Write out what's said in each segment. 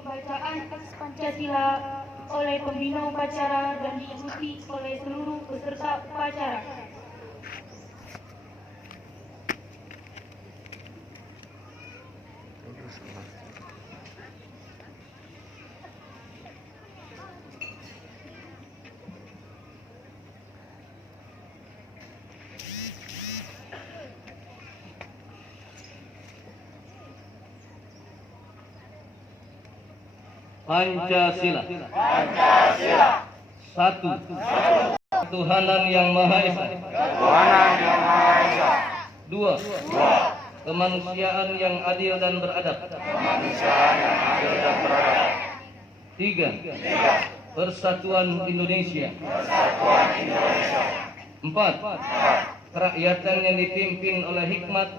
pembacaan Aks Pancasila oleh pembina upacara dan diikuti oleh seluruh peserta upacara. Pancasila. Satu. Ketuhanan yang Maha Esa. Dua. Kemanusiaan yang adil dan beradab. Tiga. Persatuan Indonesia. Empat. Kerakyatan yang dipimpin oleh hikmat,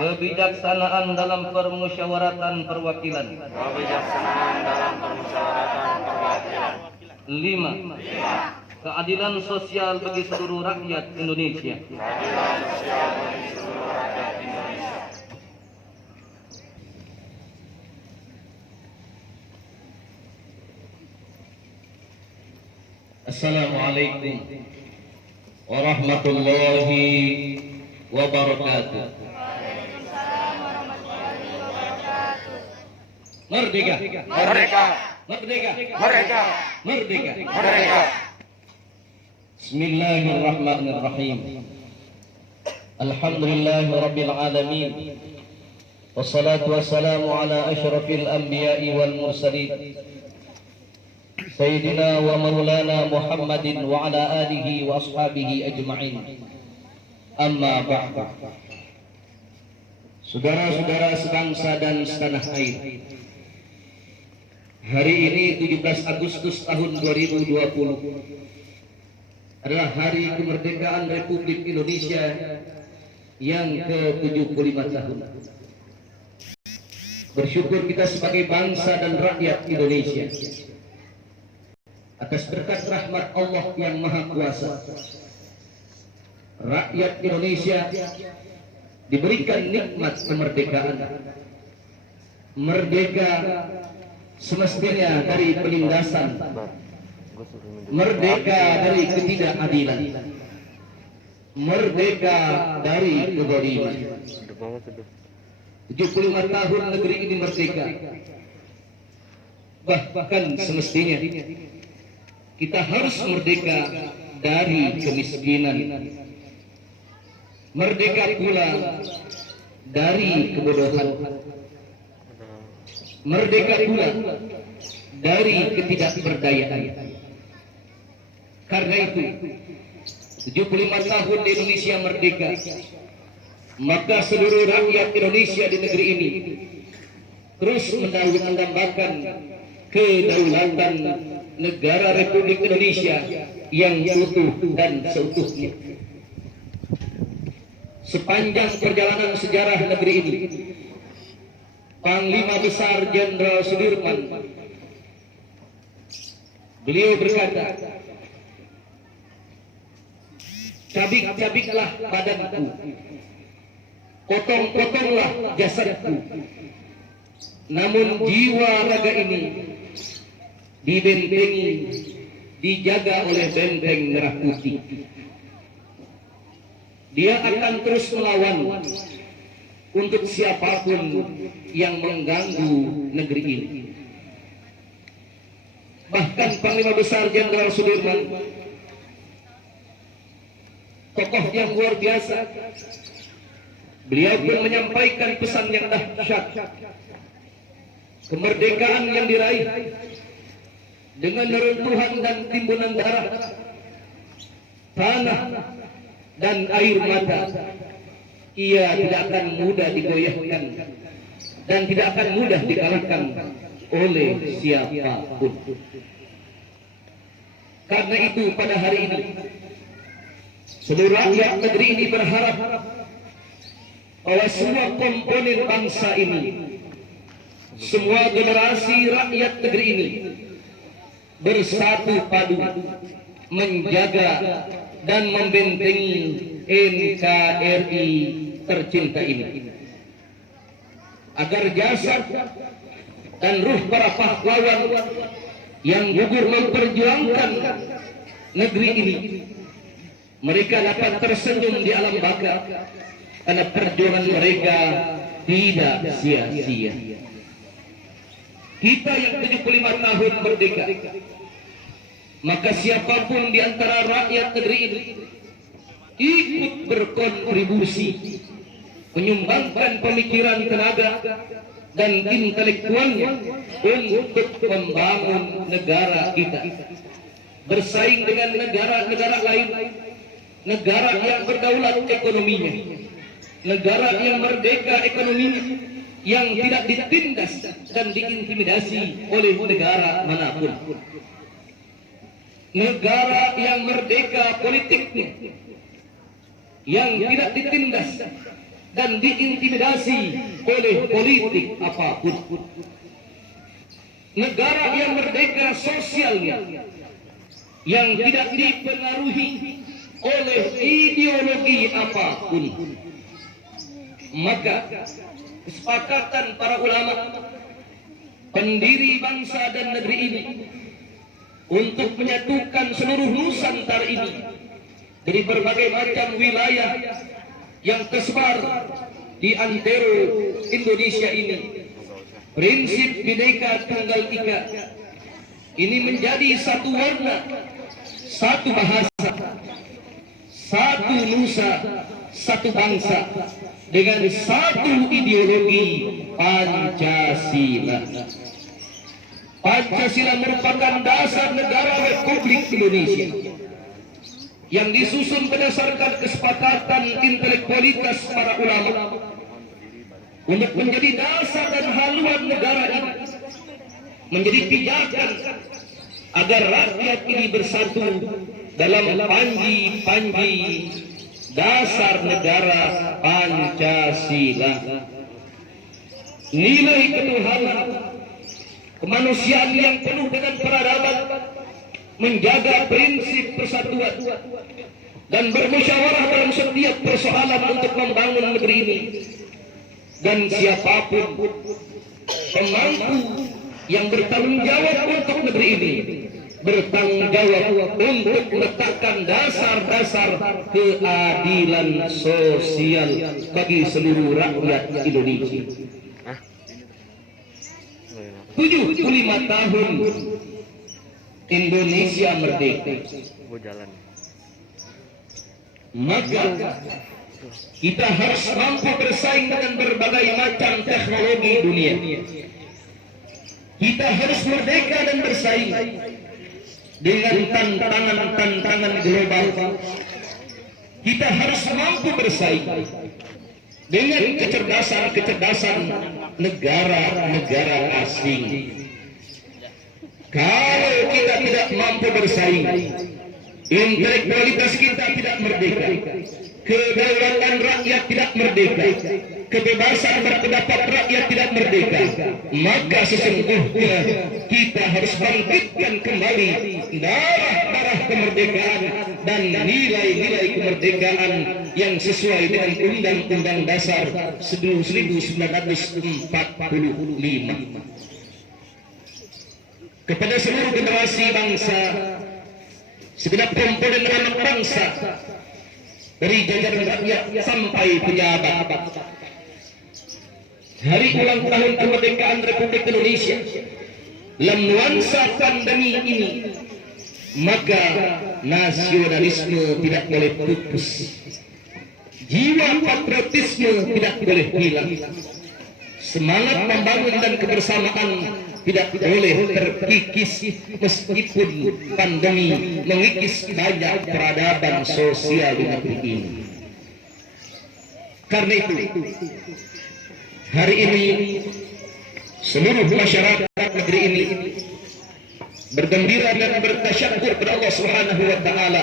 kebijaksanaan dalam permusyawaratan perwakilan. Lima. Keadilan sosial bagi seluruh rakyat Indonesia. Assalamualaikum warahmatullahi wabarakatuh. Merdeka. Merdeka. Merdeka. Merdeka. Merdeka. Merdeka. Bismillahirrahmanirrahim. Alhamdulillahi rabbil alamin. Wassalatu wassalamu ala asyrafil anbiya'i wal mursalin. Sayyidina wa maulana Muhammadin wa ala alihi wa ashabihi ajma'in. Amma ba'du. Saudara-saudara sebangsa dan setanah air, hari ini 17 Agustus tahun 2020 adalah hari kemerdekaan Republik Indonesia yang ke-75 tahun. Bersyukur kita sebagai bangsa dan rakyat Indonesia atas berkat rahmat Allah yang Maha Kuasa. Rakyat Indonesia diberikan nikmat kemerdekaan. Merdeka semestinya dari penindasan, merdeka dari ketidakadilan, merdeka dari kezaliman. 75 tahun negeri ini merdeka. Bahkan semestinya kita harus merdeka dari kemiskinan, merdeka pula dari kebodohan, merdeka pula dari ketidakberdayaan. Karena itu 75 tahun di Indonesia merdeka, maka seluruh rakyat Indonesia di negeri ini terus mendambakan kedaulatan negara Republik Indonesia yang utuh dan seutuhnya. Sepanjang perjalanan sejarah negeri ini, Panglima Besar Jenderal Sudirman, beliau berkata, "Cabik-cabiklah badanku, potong-potonglah jasadku, namun jiwa raga ini dibentengi, dijaga oleh benteng merah putih. Dia akan terus melawan untuk siapapun yang mengganggu negeri ini." Bahkan Panglima Besar Jenderal Sudirman, tokoh yang luar biasa, beliau pun menyampaikan pesan yang dahsyat. Kemerdekaan yang diraih dengan neruntuhan dan timbunan darah, tanah dan air mata, ia tidak akan mudah digoyahkan dan tidak akan mudah dikalahkan oleh siapapun. Karena itu pada hari ini seluruh rakyat negeri ini berharap bahwa semua komponen bangsa ini, semua generasi rakyat negeri ini bersatu padu menjaga dan membentengi NKRI tercinta ini. agar jasad dan ruh para pahlawan yang gugur memperjuangkan negeri ini, mereka dapat tersenyum di alam baka karena perjuangan mereka tidak sia-sia. Kita yang 75 tahun merdeka, maka siapapun di antara rakyat negeri ini ikut berkontribusi menyumbangkan pemikiran, tenaga dan intelektualnya untuk membangun negara kita, bersaing dengan negara-negara lain, negara yang berdaulat ekonominya, negara yang merdeka ekonominya, yang tidak ditindas dan diintimidasi oleh negara manapun, negara yang merdeka politiknya, yang tidak ditindas dan diintimidasi oleh politik apapun, negara yang merdeka sosialnya, yang tidak dipengaruhi oleh ideologi apapun. Maka kesepakatan para ulama pendiri bangsa dan negeri ini untuk menyatukan seluruh Nusantara ini dari berbagai macam wilayah yang tersebar di antero Indonesia ini, prinsip Bhinneka Tunggal Ika ini menjadi satu warna, satu bahasa, satu nusa, satu bangsa dengan satu ideologi Pancasila. Pancasila merupakan dasar negara Republik Indonesia yang disusun berdasarkan kesepakatan intelektualitas para ulama untuk menjadi dasar dan haluan negara ini, menjadi pijakan agar rakyat ini bersatu dalam panji-panji dasar negara Pancasila. Nilai ketuhanan, kemanusiaan yang penuh dengan peradaban, menjaga prinsip persatuan dan bermusyawarah dalam setiap persoalan untuk membangun negeri ini. Dan siapapun pemangku yang bertanggung jawab untuk negeri ini bertanggung jawab untuk meletakkan dasar-dasar keadilan sosial bagi seluruh rakyat Indonesia. 75 tahun Indonesia merdeka, maka kita harus mampu bersaing dengan berbagai macam teknologi dunia. Kita harus merdeka dan bersaing dengan tantangan-tantangan global. Kita harus mampu bersaing dengan kecerdasan-kecerdasan negara-negara asing. Kalau kita tidak mampu bersaing, intelektualitas kita tidak merdeka, kedaulatan rakyat tidak merdeka, kebebasan berpendapat rakyat tidak merdeka, maka sesungguhnya kita harus bangkitkan kembali darah-darah kemerdekaan dan nilai-nilai kemerdekaan yang sesuai dengan Undang-Undang Dasar 1945. Kepada seluruh generasi bangsa, segenap komponen anak bangsa, dari jajaran rakyat sampai pejabat, hari ulang tahun kemerdekaan Republik Indonesia dalam nuansa pandemi ini, maka nasionalisme tidak boleh pupus, jiwa patriotisme tidak boleh hilang, semangat membangun dan kebersamaan tidak boleh terkikis meskipun pandemi mengikis banyak peradaban sosial di negeri ini. Karena itu, hari ini seluruh masyarakat negeri ini bergembira dan bertasyakur kepada Allah Subhanahu wa taala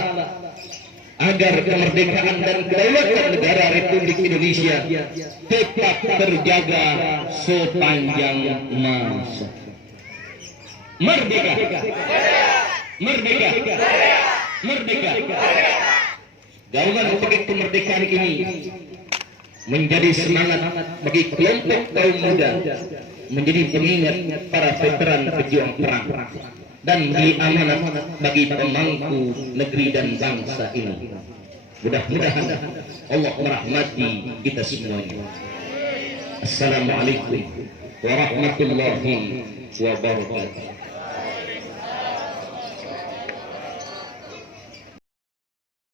agar kemerdekaan dan kedaulatan negara Republik Indonesia tetap terjaga sepanjang masa. Merdeka, merdeka, merdeka. Gaungan untuk kemerdekaan ini menjadi semangat bagi kelompok kaum muda, menjadi pengingat para veteran pejuang perang, dan menjadi amanat bagi pemangku negeri dan bangsa ini. Mudah-mudahan Allah merahmati kita semuanya. Assalamualaikum warahmatullahi wabarakatuh.